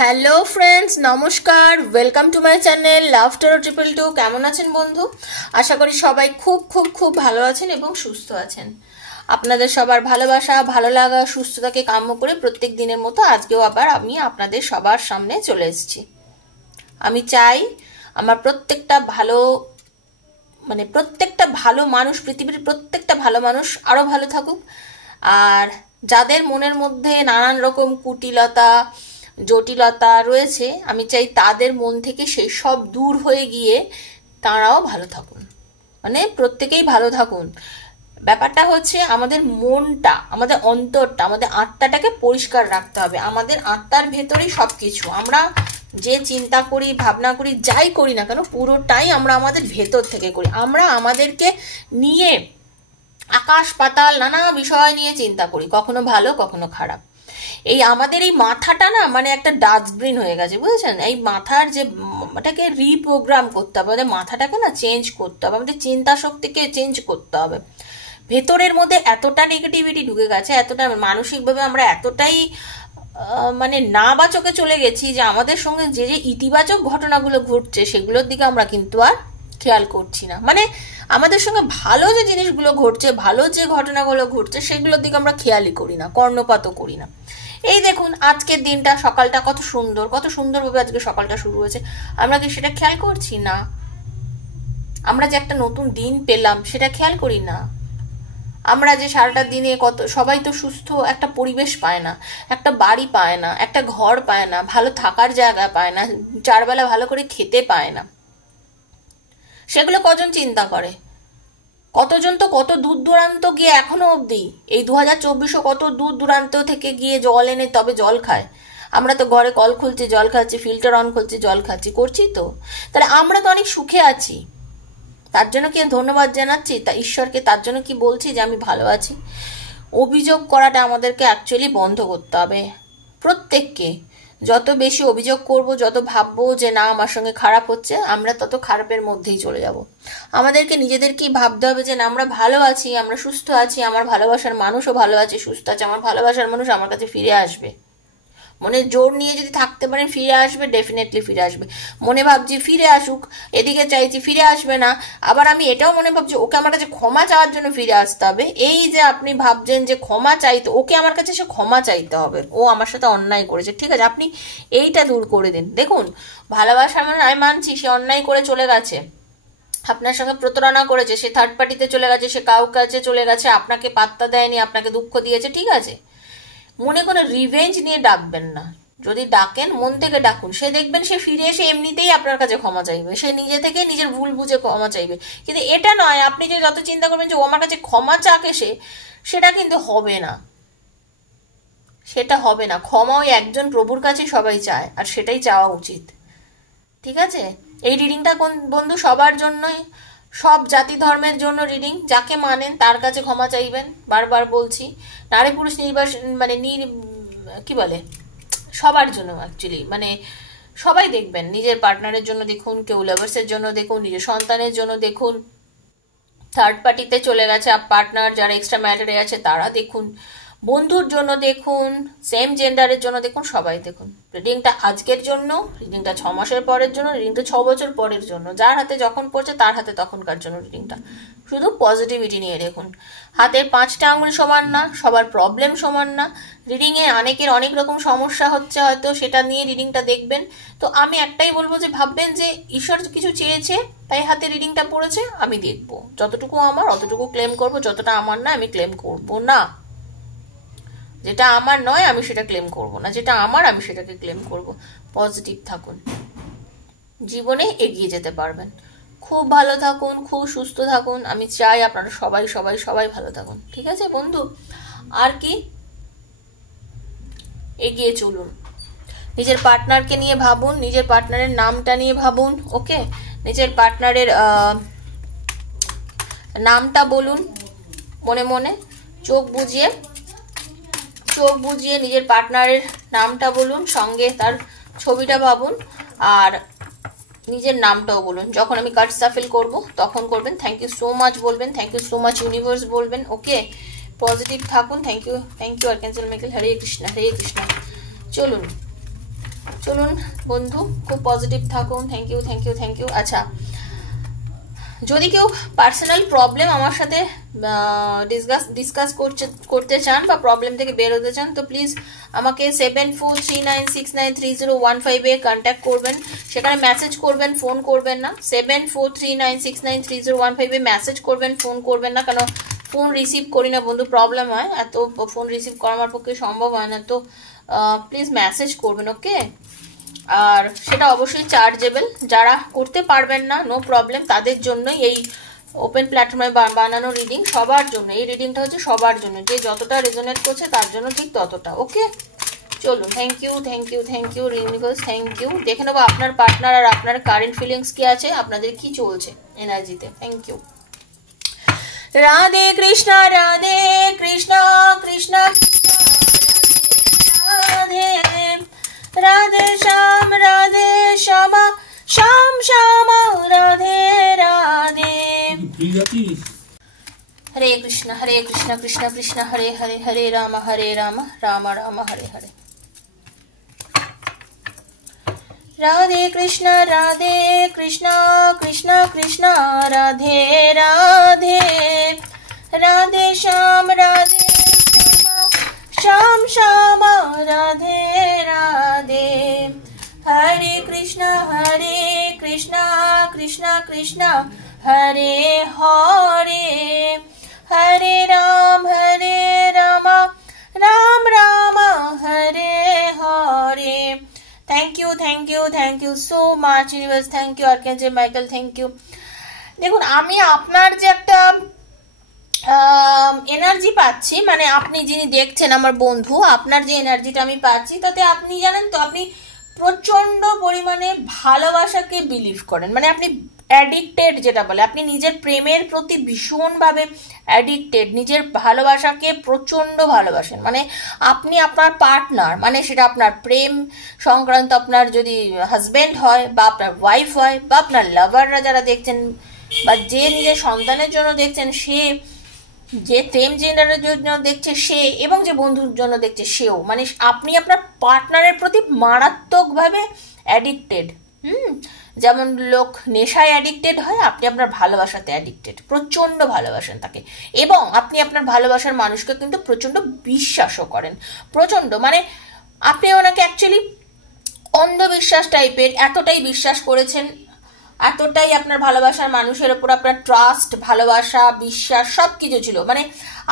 Hello friends, নমস্কার। Welcome to my channel laughter 222। কেমন আছেন বন্ধু? আশা করি সবাই খুব খুব খুব ভালো আছেন এবং সুস্থ আছেন। আপনাদের সবার ভালোবাসা, ভালো লাগা, সুস্থতাকে কাম্য করে প্রত্যেক দিনের মতো আজকেও আবার আমি আপনাদের সবার সামনে চলে এসেছি। আমি চাই আমার প্রত্যেকটা ভালো মানুষ, পৃথিবীর প্রত্যেকটা ভালো মানুষ আরও ভালো থাকুক। আর যাদের মনের মধ্যে নানান রকম কুটিলতা, জটিলতা রয়েছে, আমি চাই তাদের মন থেকে সেই সব দূর হয়ে গিয়ে তারাও ভালো থাকুন, মানে প্রত্যেকেই ভালো থাকুন। ব্যাপারটা হচ্ছে আমাদের মনটা, আমাদের অন্তরটা, আমাদের আত্মাটাকে পরিষ্কার রাখতে হবে। আমাদের আত্মার ভেতরেই সব কিছু। আমরা যে চিন্তা করি, ভাবনা করি, যাই করি না কেন, পুরোটাই আমরা আমাদের ভেতর থেকে করি। আমরা আমাদেরকে নিয়ে আকাশ পাতাল নানা বিষয় নিয়ে চিন্তা করি, কখনো ভালো কখনো খারাপ। এই আমাদের এই মাথাটা না, মানে একটা ডাস্টবিন হয়ে গেছে, বুঝেছেন? এই মাথার যে এটাকে রিপ্রোগ্রাম করতে হবে, আমাদের মাথাটাকে না চেঞ্জ করতে হবে, আমাদের চিন্তা শক্তিকে চেঞ্জ করতে হবে। ভেতরের মধ্যে এতটা নেগেটিভিটি ঢুকে গেছে, এতটা মানসিকভাবে আমরা এতটাই মানে নাবাচকে চলে গেছি যে আমাদের সঙ্গে যে যে ইতিবাচক ঘটনাগুলো ঘটছে সেগুলোর দিকে আমরা কিন্তু আর খেয়াল করছি না। মানে আমাদের সঙ্গে ভালো যে জিনিসগুলো ঘটছে, ভালো যে ঘটনাগুলো ঘটছে সেগুলোর দিকে আমরা খেয়ালই করি না, কর্ণপাতও করি না। এই দেখুন আজকের দিনটা, সকালটা কত সুন্দর, কত সুন্দরভাবে আজকে সকালটা শুরু হয়েছে, আমরা কি সেটা খেয়াল করছি না? আমরা যে একটা নতুন দিন পেলাম সেটা খেয়াল করি না। আমরা যে সারাটা দিনে সবাই তো সুস্থ একটা পরিবেশ পায় না, একটা বাড়ি পায় না, একটা ঘর পায় না, ভালো থাকার জায়গা পায় না, চারবেলা ভালো করে খেতে পায় না। সেগুলো কজন চিন্তা করে? কতজন তো কত দূর দূরান্ত গিয়ে এখনো অবধি এই 2024 কত দূর দূরান্ত থেকে গিয়ে জল এনে তবে জল খায়। আমরা তো ঘরে কল খুলছি, জল খাচ্ছি, ফিল্টার অন করছি, জল খাচ্ছি, করছি তো। তাহলে আমরা তো অনেক সুখে আছি। তার জন্য কি ধন্যবাদ জানাচ্ছি তা ঈশ্বরকে, তার জন্য কি বলছি যে আমি ভালো আছি? অভিযোগ করাটা আমাদেরকে অ্যাকচুয়ালি বন্ধ করতে হবে প্রত্যেককে। যত বেশি অভিযোগ করব, যত ভাববো যে না আমার সঙ্গে খারাপ হচ্ছে, আমরা তত খারাপের মধ্যেই চলে যাব। আমাদেরকে নিজেদেরকেই ভাবতে হবে যে না আমরা ভালো আছি, আমরা সুস্থ আছি, আমার ভালোবাসার মানুষও ভালো আছে, সুস্থ আছে, আমার ভালোবাসার মানুষ আমার কাছে ফিরে আসবে। মনে জোর নিয়ে যদি থাকতে পারেন ফিরে আসবে, ডেফিনেটলি ফিরে আসবে। মনে ভাবছি ফিরে আসুক, এদিকে চাইছি ফিরে আসবে না, আবার আমি এটাও মনে ভাবছি ওকে আমার কাছে ক্ষমা চাওয়ার জন্য ফিরে আসতে হবে। এই যে আপনি ভাবছেন যে ক্ষমা চাইতে, ওকে আমার কাছে সে ক্ষমা চাইতে হবে, ও আমার সাথে অন্যায় করেছে, ঠিক আছে, আপনি এইটা দূর করে দিন। দেখুন ভালোবাসার মানে আমি মানছি সে অন্যায় করে চলে গেছে, আপনার সঙ্গে প্রতারণা করেছে, সে থার্ড পার্টিতে চলে গেছে, সে কাউকে কাছে চলে গেছে, আপনাকে পাত্তা দেয়নি, আপনাকে দুঃখ দিয়েছে, ঠিক আছে। মনে কোনো রিভেঞ্জ নিয়ে ডাকবেন না। যদি ডাকেন মন থেকে ডাকুন, সে দেখবেন সে ফিরে এসে এমনিতেই আপনার কাছে ক্ষমা চাইবে, সে নিজে থেকে নিজের ভুল বুঝে ক্ষমা চাইবে। কিন্তু এটা নয় আপনি যে যত চিন্তা করবেন যে ও আমার কাছে ক্ষমা চাক এসে, সেটা কিন্তু হবে না, সেটা হবে না। ক্ষমা ওই একজন প্রভুর কাছে সবাই চায়, আর সেটাই চাওয়া উচিত, ঠিক আছে। এই রিডিংটা কোন বন্ধু সবার জন্যই, সব জাতি ধর্মের জন্য রিডিং। যাকে মানেন তার কাছে ক্ষমা চাইবেন, বারবার বলছি। নারী পুরুষ নির্বাচন মানে কি বলে, সবার জন্য অ্যাকচুয়ালি, মানে সবাই দেখবেন। নিজের পার্টনারের জন্য দেখুন, কেউ লাভার্সের জন্য দেখুন, নিজের সন্তানের জন্য দেখুন, থার্ড পার্টিতে চলে গেছে পার্টনার যারা এক্সট্রা ম্যাটারে আছে তারা দেখুন, বন্ধুর জন্য দেখুন, সেম জেন্ডারের জন্য দেখুন, সবাই দেখুন। রিডিংটা আজকের জন্য, রিডিংটা 6 মাসের পরের জন্য, রিডিংটা 6 বছর পরের জন্য, যার হাতে যখন পড়ছে তার হাতে তখনকার জন্য রিডিংটা। শুধু পজিটিভিটি নিয়ে দেখুন। হাতের 5টা আঙুল সমান না, সবার প্রবলেম সমান না। রিডিংয়ে অনেকের অনেক রকম সমস্যা হচ্ছে, হয়তো সেটা নিয়ে রিডিংটা দেখবেন। তো আমি একটাই বলবো যে ভাববেন যে ঈশ্বর কিছু চেয়েছে তাই হাতে রিডিংটা পড়েছে, আমি দেখবো, যতটুকু আমার অতটুকু ক্লেম করব, যতটা আমার না আমি ক্লেম করব না। যেটা আমার নয় আমি সেটা ক্লেম করব না, যেটা আমার আমি সেটাকে ক্লেম করব। পজিটিভ থাকুন, জীবনে এগিয়ে যেতে পারবেন। খুব ভালো থাকুন, খুব সুস্থ থাকুন। আমি চাই আপনারা সবাই সবাই সবাই ভালো থাকুন, ঠিক আছে বন্ধু। আর কি, এগিয়ে চলুন, নিজের পার্টনারকে নিয়ে ভাবুন, নিজের পার্টনারের নামটা নিয়ে ভাবুন, ওকে। নিজের পার্টনারের নামটা বলুন মনে মনে, চোখ বুঝিয়ে নিজের পার্টনারের নামটা বলুন, সঙ্গে তার ছবিটা ভাবুন, আর নিজের নামটাও বলুন। যখন আমি কার্ড সাফল করব তখন করবেন, থ্যাংক ইউ সো মাচ বলবেন, thank you so much universe বলবেন, ওকে। পজিটিভ থাকুন, thank you archangel Michael. Hare Krishna Hare Krishna. চলুন চলুন বন্ধু, খুব পজিটিভ থাকুন। Thank you, thank you, thank you. আচ্ছা, যদি কেউ পার্সোনাল প্রবলেম আমার সাথে ডিসকাস করতে চান বা প্রবলেম থেকে বেরোতে চান, তো প্লিজ আমাকে 7439693015 কন্ট্যাক্ট করবেন। সেখানে মেসেজ করবেন, ফোন করবেন না। 7439693015 মেসেজ করবেন, ফোন করবেন না, কেন ফোন রিসিভ করি না বন্ধু, প্রবলেম হয়, এত ফোন রিসিভ করা আমার পক্ষে সম্ভব হয় না। তো প্লিজ মেসেজ করবেন, ওকে? আর সেটা অবশ্যই চার্জেবল। যারা করতে পারবেন না, নো প্রবলেম, তাদের জন্যই এই ওপেন প্ল্যাটফর্মে বানানো রিডিং, সবার জন্য। এই রিডিংটা হচ্ছে সবার জন্য, যে যতটা রেজোনেট করছে তার জন্য ঠিক ততটা, ওকে? চলুন, thank you, thank you, thank you universe, thank you. দেখে নেবো আপনার পার্টনার আর আপনার কারেন্ট ফিলিংস কি আছে, আপনাদের কি চলছে এনার্জিতে। Thank you. Radhe Krishna, Radhe Krishna, Krishna Radhe, Radhe Shyam, Radhe Shyama, Shyam Shyama, Radhe Radhe. Hare Krishna, Hare Krishna, Krishna Krishna Hare Hare, Hare Ram, Hare Ram, Ram Ram Hare Hare. Radhe Krishna, Radhe Krishna, Krishna Krishna Radhe Radhe, Radhe Shyam, Radhe Shyam Shyama, Radhe Radhe. Hare Krishna, Krishna Krishna Hare Hare, Hare Ram, Ram Ram Hare Hare. Thank you, thank you, thank you so much universe, thank you archangel Michael, thank you. দেখুন, আমি আপনার যে একটা এনার্জি পাচ্ছি, মানে আপনি যিনি দেখছেন আমার বন্ধু, আপনার যে এনার্জিটা আমি পাচ্ছি, তাতে আপনি জানেন তো, আপনি প্রচন্ড পরিমাণে ভালোবাসাকে বিলিভ করেন। মানে আপনি অ্যাডিক্টেড, যেটা বলে, আপনি নিজের প্রেমের প্রতি ভীষণভাবে অ্যাডিক্টেড, নিজের ভালোবাসাকে প্রচন্ড ভালোবাসেন। মানে আপনি আপনার পার্টনার, মানে সেটা আপনার প্রেম সংক্রান্ত, আপনার যদি হাজবেন্ড হয় বা আপনার ওয়াইফ হয় বা আপনার লাভাররা যারা দেখছেন, বা যে নিজের সন্তানের জন্য দেখছেন সে, যে প্রেম জেনারের জন্য দেখছে সে, এবং যে বন্ধুর জন্য দেখছে সেও, মানে আপনি আপনার পার্টনারের প্রতি মারাত্মকভাবে অ্যাডিক্টেড। যেমন লোক নেশায় অ্যাডিক্টেড হয়, আপনি আপনার ভালোবাসাতে অ্যাডিক্টেড, প্রচন্ড ভালোবাসেন তাকে, এবং আপনি আপনার ভালোবাসার মানুষকে কিন্তু প্রচন্ড বিশ্বাসও করেন, প্রচন্ড। মানে আপনি ওনাকে অ্যাকচুয়ালি অন্ধবিশ্বাস টাইপের এতটাই বিশ্বাস করেছেন, এতটাই আপনার ভালোবাসার মানুষের ওপর আপনার ট্রাস্ট, ভালোবাসা, বিশ্বাস সব কিছু ছিল। মানে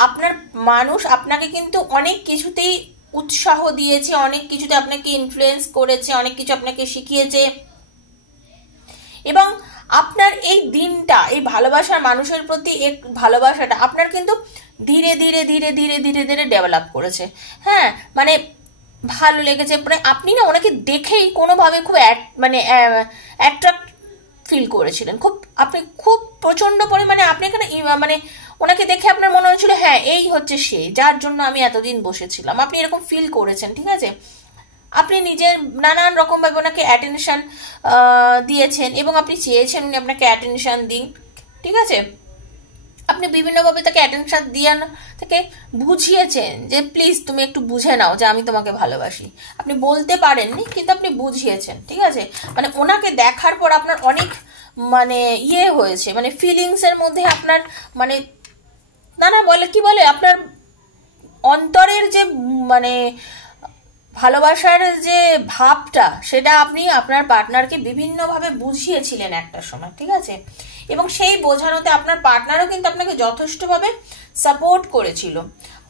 আপনার মানুষ আপনাকে কিন্তু অনেক কিছুতেই উৎসাহ দিয়েছে, অনেক কিছুতে আপনাকে ইনফ্লুয়েন্স করেছে, অনেক কিছু আপনাকে শিখিয়েছে, এবং আপনার এই দিনটা, এই ভালোবাসার মানুষের প্রতি এই ভালোবাসাটা আপনার কিন্তু ধীরে ধীরে ধীরে ধীরে ধীরে ধীরে ডেভেলপ করেছে। হ্যাঁ, মানে ভালো লেগেছে, মানে আপনি না ওনাকে দেখেই কোনোভাবে খুব মানে অ্যাট্রাক্ট ফিল করেছিলেন, খুব, আপনি খুব প্রচন্ড পরিমাণে আপনি এখানে মানে ওনাকে দেখে আপনার মনে হয়েছিল হ্যাঁ এই হচ্ছে সে, যার জন্য আমি এতদিন বসেছিলাম, আপনি এরকম ফিল করেছেন, ঠিক আছে? আপনি নিজের নানান রকমভাবে ওনাকে অ্যাটেনশন দিয়েছেন, এবং আপনি চেয়েছেন উনি আপনাকে অ্যাটেনশন দিন, ঠিক আছে? আপনি বিভিন্নভাবে তাকে অ্যাটেনশন দিয়ে তাকে বুঝিয়েছেন যে প্লিজ তুমি একটু বুঝে নাও যে আমি তোমাকে ভালোবাসি। আপনি বলতে পারেননি, কিন্তু আপনি বুঝিয়েছেন, ঠিক আছে? মানে ওনাকে দেখার পর আপনার অনেক মানে হয়েছে, মানে ফিলিংসের মধ্যে আপনার মানে বলে কি বলে, আপনার অন্তরের যে মানে ভালোবাসার যে ভাবটা, সেটা আপনি আপনার পার্টনারকে বিভিন্নভাবে বুঝিয়েছিলেন একটা সময়, ঠিক আছে? এবং সেই বোঝানোতে আপনার পার্টনারও কিন্তু আপনাকে যথেষ্টভাবে সাপোর্ট করেছিল।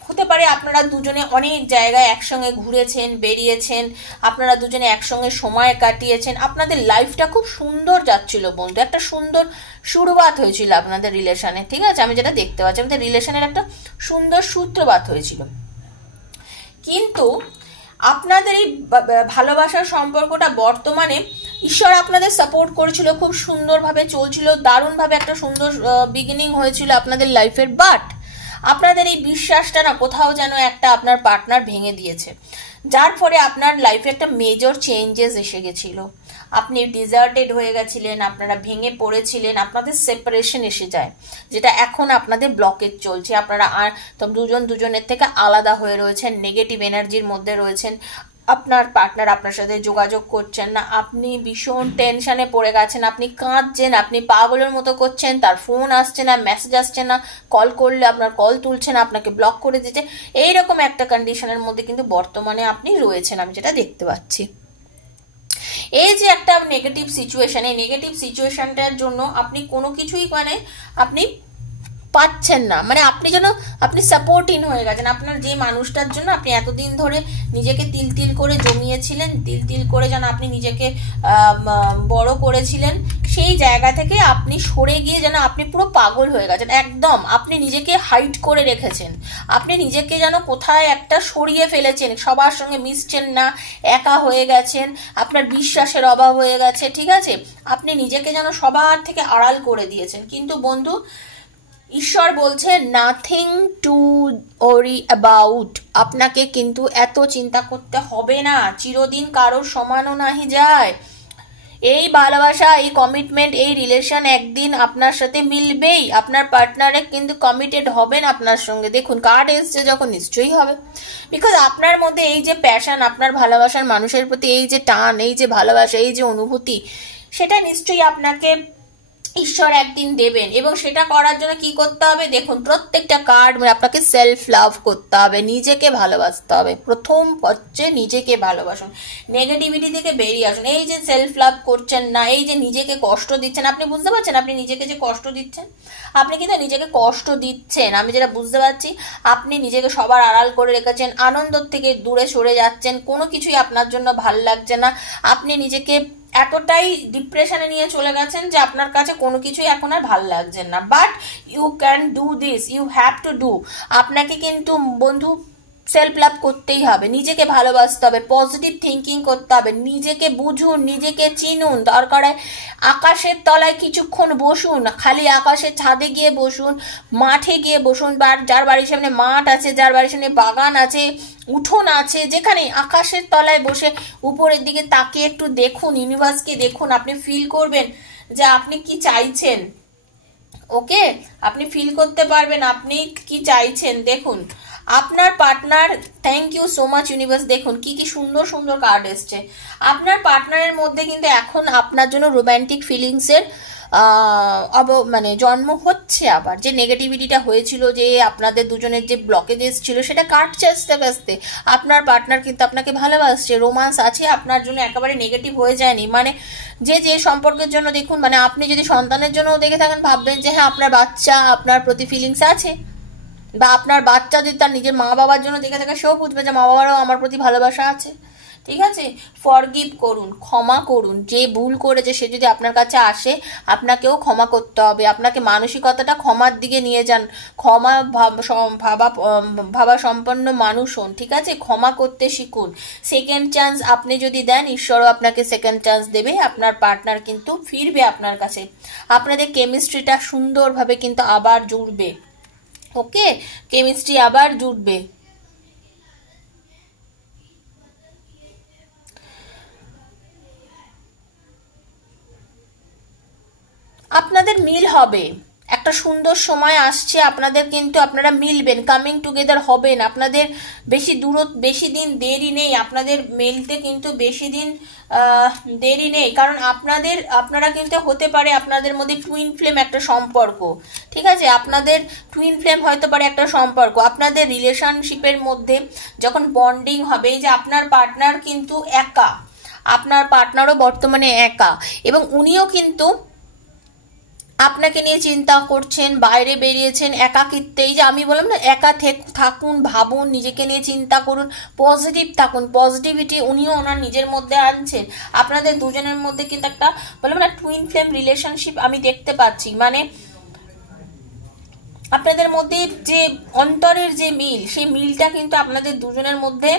হতে পারে আপনারা দুজনে অনেক জায়গায় একসঙ্গে ঘুরেছেন, বেরিয়েছেন, আপনারা দুজনে একসঙ্গে সময় কাটিয়েছেন, আপনাদের লাইফটা খুব সুন্দর যাচ্ছিল বন্ধু, একটা সুন্দর শুরুয়াত হয়েছিল আপনাদের রিলেশনে, ঠিক আছে? আমি যেটা দেখতে পাচ্ছি আমাদের রিলেশনের একটা সুন্দর সূত্রপাত হয়েছিল। কিন্তু আপনাদের এই ভালোবাসার সম্পর্কটা বর্তমানে ঈশ্বর আপনাদের সাপোর্ট করেছিল, খুব সুন্দরভাবে চলছিল, দারুণভাবে একটা সুন্দর বিগিনিং হয়েছিল আপনাদের লাইফের। বাট আপনাদের এই বিশ্বাসটা না কোথাও যেন একটা আপনার পার্টনার ভেঙে দিয়েছে, যার ফলে আপনার লাইফে একটা মেজর চেঞ্জেস এসে গেছিল। আপনি ডিজার্টেড হয়ে গেছিলেন, আপনারা ভেঙে পড়েছিলেন, আপনাদের সেপারেশন এসে যায়, যেটা এখন আপনাদের ব্লকেজ চলছে। আপনারা আর দুজন দুজনের থেকে আলাদা হয়ে রয়েছেন, নেগেটিভ এনার্জির মধ্যে রয়েছেন, আপনার পার্টনার আপনার সাথে যোগাযোগ করছেন না, আপনি ভীষণ টেনশনে পড়ে গেছেন, আপনি কাঁদছেন, আপনি পাগলের মতো করছেন, তার ফোন আসছে না, মেসেজ আসছে না, কল করলে আপনার কল তুলছে না, আপনাকে ব্লক করে দিচ্ছে, এইরকম একটা কন্ডিশনের মধ্যে কিন্তু বর্তমানে আপনি রয়েছেন, আমি যেটা দেখতে পাচ্ছি। এই যে একটা নেগেটিভ সিচুয়েশন, এই নেগেটিভ সিচুয়েশনটার জন্য আপনি কোনো কিছুই আপনি পাচ্ছেন না, আপনি যেন আপনি সাপোর্টহীন হয়ে গেছেন। আপনার যে মানুষটার জন্য আপনি এতদিন ধরে নিজেকে তিল তিল করে জমিয়েছিলেন, তিল তিল করে যেন আপনি নিজেকে বড় করেছিলেন, সেই জায়গা থেকে আপনি সরে গিয়ে যেন আপনি পুরো পাগল হয়ে গেছেন, একদম আপনি নিজেকে হাইড করে রেখেছেন, আপনি নিজেকে যেন কোথায় একটা সরিয়ে ফেলেছেন, সবার সঙ্গে মিশছেন না, একা হয়ে গেছেন, আপনার বিশ্বাসের অভাব হয়ে গেছে, ঠিক আছে, আপনি নিজেকে যেন সবার থেকে আড়াল করে দিয়েছেন। কিন্তু বন্ধু, ঈশ্বর বলছে নাথিং টু ওয়ারি অ্যাবাউট, আপনাকে কিন্তু এত চিন্তা করতে হবে না, চিরদিন কারোর সমানও নাহি যায়। এই ভালোবাসা, এই কমিটমেন্ট, এই রিলেশন একদিন আপনার সাথে মিলবেই, আপনার পার্টনারে কিন্তু কমিটেড হবেন আপনার সঙ্গে। দেখুন কার্ড এসছে যখন, নিশ্চয়ই হবে, বিকজ আপনার মধ্যে এই যে প্যাশন, আপনার ভালোবাসার মানুষের প্রতি এই যে টান, এই যে ভালোবাসা, এই যে অনুভূতি, সেটা নিশ্চয়ই আপনাকে ঈশ্বর একদিন দেবেন। এবং সেটা করার জন্য কি করতে হবে, দেখুন প্রত্যেকটা কার্ড আপনাকে সেলফ লাভ করতে হবে, নিজেকে ভালোবাসতে হবে। প্রথম হচ্ছে নিজেকে ভালোবাসুন, নেগেটিভিটি থেকে বেরিয়ে আসুন। এই যে সেলফ লাভ করছেন না, এই যে নিজেকে কষ্ট দিচ্ছেন, আপনি বুঝতে পারছেন আপনি নিজেকে যে কষ্ট দিচ্ছেন, আপনি কিন্তু নিজেকে কষ্ট দিচ্ছেন, আমি যেটা বুঝতে পারছি। আপনি নিজেকে সবার আড়াল করে রেখেছেন, আনন্দ থেকে দূরে সরে যাচ্ছেন, কোনো কিছুই আপনার জন্য ভাল লাগছে না, আপনি নিজেকে এতটাই ডিপ্রেশনে নিয়ে চলে গেছেন যে আপনার কাছে কোনো কিছুই এখন আর ভাল লাগছে না। But you can do this, you have to do. আপনাকে কিন্তু বন্ধু সেলফ লাভ করতেই হবে, নিজেকে ভালোবাসতে হবে, পজিটিভ থিঙ্কিং করতে হবে, নিজেকে বুঝুন, নিজেকে চিনুন, দরকার হয় আকাশের তলায় কিছুক্ষণ বসুন, খালি আকাশের ছাদে গিয়ে বসুন, মাঠে গিয়ে বসুন, বা যার বাড়ির সামনে মাঠ আছে, যার বাড়ির সামনে বাগান আছে, উঠোন আছে, যেখানে আকাশের তলায় বসে উপরের দিকে তাকিয়ে একটু দেখুন, ইউনিভার্সকে দেখুন, আপনি ফিল করবেন যে আপনি কি চাইছেন। ওকে, আপনি ফিল করতে পারবেন আপনি কি চাইছেন। দেখুন আপনার partner, thank you so much universe, দেখুন কি কি সুন্দর সুন্দর কার্ড এসছে। আপনার পার্টনারের মধ্যে কিন্তু এখন আপনার জন্য রোম্যান্টিক ফিলিংসের জন্ম হচ্ছে। আবার যে নেগেটিভিটিটা হয়েছিল, যে আপনাদের দুজনের যে ব্লকেজ ছিল, সেটা কাটছে আস্তে আস্তে। আপনার পার্টনার কিন্তু আপনাকে ভালোবাসছে, রোমান্স আছে আপনার জন্য, একেবারে নেগেটিভ হয়ে যায়নি। যে সম্পর্কের জন্য দেখুন, আপনি যদি সন্তানের জন্য দেখে থাকেন, ভাববেন যে হ্যাঁ আপনার বাচ্চা আপনার প্রতি ফিলিংস আছে, বা আপনার বাচ্চা যদি তার নিজের মা বাবার জন্য দেখে থাকে, সেও বুঝবে যে মা বাবারও আমার প্রতি ভালোবাসা আছে। ঠিক আছে, ফরগিভ করুন, ক্ষমা করুন। যে ভুল করেছে সে যদি আপনার কাছে আসে, আপনাকেও ক্ষমা করতে হবে। আপনাকে মানসিকতাটা ক্ষমার দিকে নিয়ে যান, ক্ষমা ভাবা সম্পন্ন মানুষ হন। ঠিক আছে, ক্ষমা করতে শিখুন। সেকেন্ড চান্স আপনি যদি দেন, ঈশ্বরও আপনাকে সেকেন্ড চান্স দেবে। আপনার পার্টনার কিন্তু ফিরবে আপনার কাছে, আপনাদের কেমিস্ট্রিটা সুন্দরভাবে কিন্তু আবার জুড়বে। ওকে, কেমিস্ট্রি আবার জুটবে। আপনাদের মিল হবে, একটা সুন্দর সময় আসছে আপনাদের, কিন্তু আপনারা মিলবেন, কামিং টুগেদার হবেন। আপনাদের বেশি দিন দেরি নেই, আপনাদের মিলতে কিন্তু বেশি দিন দেরি নেই। কারণ আপনারা কিন্তু হতে পারে আপনাদের মধ্যে টুইন ফ্লেম একটা সম্পর্ক। ঠিক আছে, আপনাদের টুইন ফ্লেম হয়তো পারে একটা সম্পর্ক। আপনাদের রিলেশনশিপের মধ্যে যখন বন্ডিং হবে, যে আপনার পার্টনার কিন্তু একা, আপনার পার্টনারও বর্তমানে একা, এবং উনিও কিন্তু আপনাকে নিয়ে চিন্তা করছেন, বাইরে বেরিয়েছেন একাকিত্বে। এই যে আমি বললাম না, একা থাকুন, ভাবুন, নিজেকে নিয়ে চিন্তা করুন, পজিটিভ থাকুন। পজিটিভিটি উনিও ওনার নিজের মধ্যে আনছেন। আপনাদের দুজনের মধ্যে কিন্তু একটা বললাম না টুইন ফ্লেম রিলেশনশিপ আমি দেখতে পাচ্ছি। আপনাদের মধ্যে যে অন্তরের যে মিল, সেই মিলটা কিন্তু আপনাদের দুজনের মধ্যে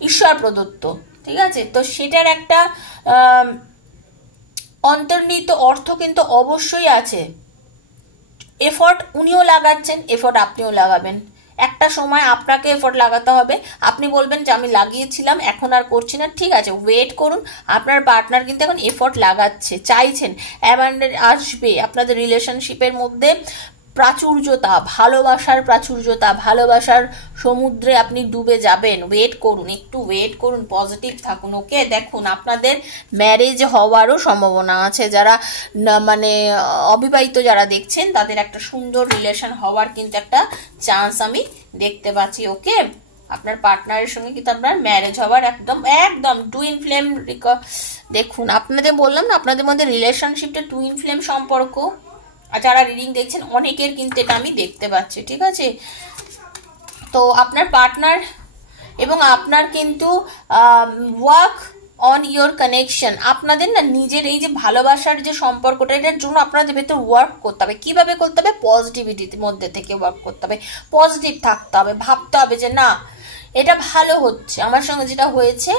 ঈশ্বর প্রদত্ত। ঠিক আছে, তো সেটার একটা অন্তর্নিহিত অর্থ কিন্তু অবশ্যই আছে। এফোর্ট উনিও লাগাচ্ছেন, এফোর্ট আপনিও লাগাবেন। একটা সময় আপনাকে এফোর্ট লাগাতে হবে, আপনি বলবেন যে আমি লাগিয়েছিলাম এখন আর করছি না। ঠিক আছে, ওয়েট করুন, আপনার পার্টনার কিন্তু এখন এফোর্ট লাগাচ্ছে, চাইছেন, অ্যাবান্ডেন্স আসবে আপনাদের রিলেশনশিপের মধ্যে। প্রাচুর্যতা, ভালোবাসার প্রাচুর্যতা, ভালোবাসার সমুদ্রে আপনি ডুবে যাবেন। ওয়েট করুন, একটু ওয়েট করুন, পজিটিভ থাকুন। ওকে, দেখুন আপনাদের ম্যারেজ হওয়ারও সম্ভাবনা আছে। যারা মানে অবিবাহিত যারা দেখছেন তাদের একটা সুন্দর রিলেশন হওয়ার কিন্তু একটা চান্স আমি দেখতে পাচ্ছি। ওকে, আপনার পার্টনারের সঙ্গে কিন্তু আপনার ম্যারেজ হওয়ার একদম একদম টুইন ফ্লেম। দেখুন আপনাদের বললাম না, আপনাদের মধ্যে রিলেশনশিপটা টুইন ফ্লেম সম্পর্ক। আর যারা রিডিং দেখছেন অনেকের কিন্তু এটা আমি দেখতে পাচ্ছি, ঠিক আছে। তো আপনার পার্টনার এবং আপনার কিন্তু ওয়ার্ক অন ইয়োর কানেকশন, আপনাদের না নিজের এই যে ভালোবাসার যে সম্পর্কটা, এটার জন্য আপনাদের ভেতর ওয়ার্ক করতে হবে। কিভাবে করতে হবে? পজিটিভিটির মধ্যে থেকে ওয়ার্ক করতে হবে, পজিটিভ থাকতে হবে, ভাবতে হবে যে না এটা ভালো হচ্ছে, আমার সঙ্গে যেটা হয়েছে,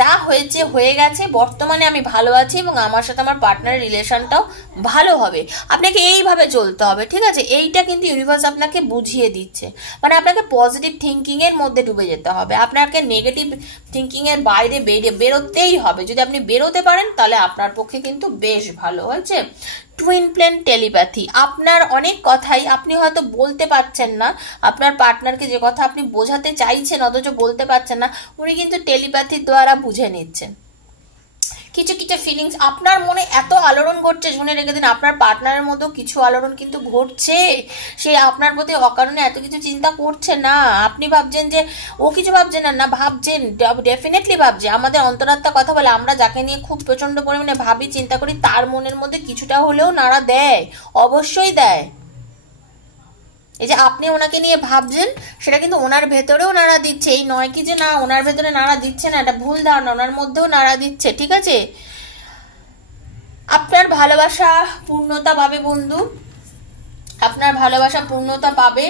যা হয়েছে হয়ে গেছে, বর্তমানে আমি ভালো আছি এবং আমার সাথে আমার পার্টনারের রিলেশনটাও ভালো হবে। আপনাকে এইভাবে চলতে হবে, ঠিক আছে। এইটা কিন্তু ইউনিভার্স আপনাকে বুঝিয়ে দিচ্ছে, মানে আপনাকে পজিটিভ থিঙ্কিংয়ের মধ্যে ডুবে যেতে হবে, আপনাকে নেগেটিভ থিঙ্কিংয়ের বাইরে বেরোতেই হবে। যদি আপনি বেরোতে পারেন তাহলে আপনার পক্ষে কিন্তু বেশ ভালো হয়েছে। টুইন প্লেন টেলিপ্যাথি, আপনার অনেক কথাই আপনি হয়তো বলতে পারছেন না, আপনার পার্টনারকে যে কথা আপনি বোঝাতে চাইছেন অথচ বলতে পারছেন না, উনি কিন্তু টেলিপ্যাথির দ্বারা বুঝে নিচ্ছেন। কিছু কিছু ফিলিংস আপনার মনে এত আলোড়ন ঘটছে, শুনে রেখে দিন আপনার পার্টনারের মধ্যেও কিছু আলোড়ন কিন্তু ঘটছে। সে আপনার প্রতি অকারণে এত কিছু চিন্তা করছে না। আপনি ভাবছেন যে ও কিছু ভাবছে না, না ভাবছেন, ডেফিনেটলি ভাবছে। আমাদের অন্তরাত্মা কথা বলে, আমরা যাকে নিয়ে খুব প্রচন্ড পরিমাণে ভাবি, চিন্তা করি, তার মনের মধ্যে কিছুটা হলেও নাড়া দেয়, অবশ্যই দেয়। এই যে আপনি ওনাকে নিয়ে ভাবছেন, সেটা কিন্তু ওনার ভেতরেও নাড়া দিচ্ছে। এই নয় কি যে না ওনার ভেতরে নাড়া দিচ্ছে না, এটা ভুল ধারণা, ওনার মধ্যেও নাড়া দিচ্ছে, ঠিক আছে। আপনার ভালোবাসা পূর্ণতা পাবে বন্ধু, আপনার ভালোবাসা পূর্ণতা পাবে।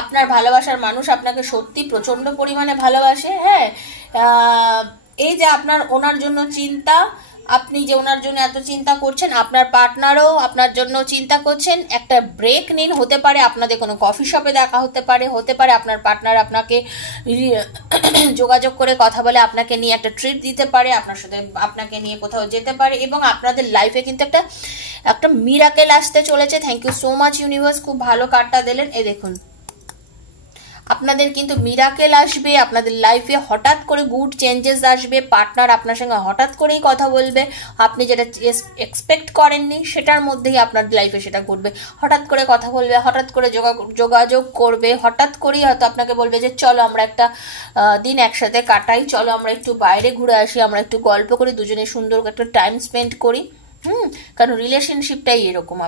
আপনার ভালোবাসার মানুষ আপনাকে সত্যি প্রচন্ড পরিমাণে ভালোবাসে। হ্যাঁ, এই যে আপনার ওনার জন্য চিন্তা, আপনি যে ওনার জন্য এত চিন্তা করছেন, আপনার পার্টনারও আপনার জন্য চিন্তা করছেন। একটা ব্রেক নিন, হতে পারে আপনাদের কোনো কফি শপে দেখা হতে পারে আপনার পার্টনার আপনাকে যোগাযোগ করে কথা বলে আপনাকে নিয়ে একটা ট্রিট দিতে পারে, আপনার সাথে আপনাকে নিয়ে কোথাও যেতে পারে, এবং আপনাদের লাইফে কিন্তু একটা মিরাকেল আসতে চলেছে। Thank you so much universe, খুব ভালো কার্ডটা দিলেন। এই দেখুন আপনাদের কিন্তু মিরাকেল আসবে, আপনাদের লাইফে হঠাৎ করে গুড চেঞ্জেস আসবে, পার্টনার আপনার সঙ্গে হঠাৎ করেই কথা বলবে, আপনি যেটা এক্সপেক্ট করেননি সেটার মধ্যেই আপনার লাইফে সেটা ঘটবে। হঠাৎ করে কথা বলবে, হঠাৎ করে যোগাযোগ করবে, হঠাৎ করেই হয়তো আপনাকে বলবে যে চলো আমরা একটা দিন একসাথে কাটাই, চলো আমরা একটু বাইরে ঘুরে আসি, আমরা একটু গল্প করি, দুজনে সুন্দর একটা টাইম স্পেন্ড করি। কারণ রিলেশনশিপটাই এরকম,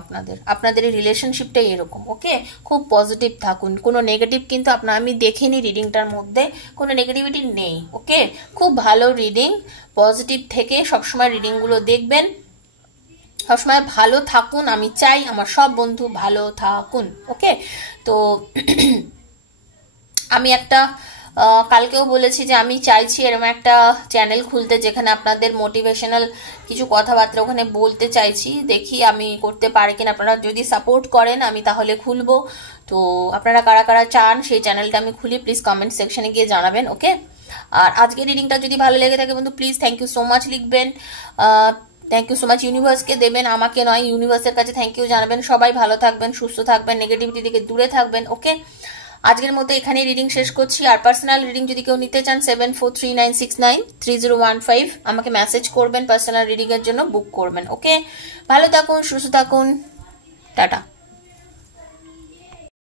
আপনাদের এই রিলেশনশিপটাই এরকম। ওকে, খুব পজিটিভ থাকুন, কোনো নেগেটিভ কিন্তু আমি দেখিনি রিডিংটার মধ্যে, কোনো নেগেটিভিটি নেই। ওকে, খুব ভালো রিডিং, পজিটিভ থেকে সবসময় রিডিংগুলো দেখবেন, সবসময় ভালো থাকুন। আমি চাই আমার সব বন্ধু ভালো থাকুন। ওকে, তো আমি একটা কালকেও বলেছি যে আমি চাইছি এরকম একটা চ্যানেল খুলতে, যেখানে আপনাদের মোটিভেশনাল কিছু কথাবার্তা ওখানে বলতে চাইছি। দেখি আমি করতে পারি কিনা, আপনারা যদি সাপোর্ট করেন আমি তাহলে খুলবো। তো আপনারা কারা কারা চান সেই চ্যানেলটা আমি খুলি, প্লিজ কমেন্ট সেকশনে গিয়ে জানাবেন। ওকে, আর আজকের রিডিংটা যদি ভালো লেগে থাকে বন্ধু please thank you so much লিখবেন। থ্যাংক ইউ সো মাচ ইউনিভার্সকে দেবেন, আমাকে নয়, ইউনিভার্সের কাছে থ্যাংক ইউ জানাবেন। সবাই ভালো থাকবেন, সুস্থ থাকবেন, নেগেটিভিটি থেকে দূরে থাকবেন। ওকে, আজকের মতো এখানেই রিডিং শেষ করছি। আর পার্সোনাল রিডিং যদি কেউ নিতে চান 7439693015 আমাকে মেসেজ করবেন, পার্সোনাল রিডিং এর জন্য বুক করবেন। ওকে, ভালো থাকুন, সুস্থ থাকুন, টাটা।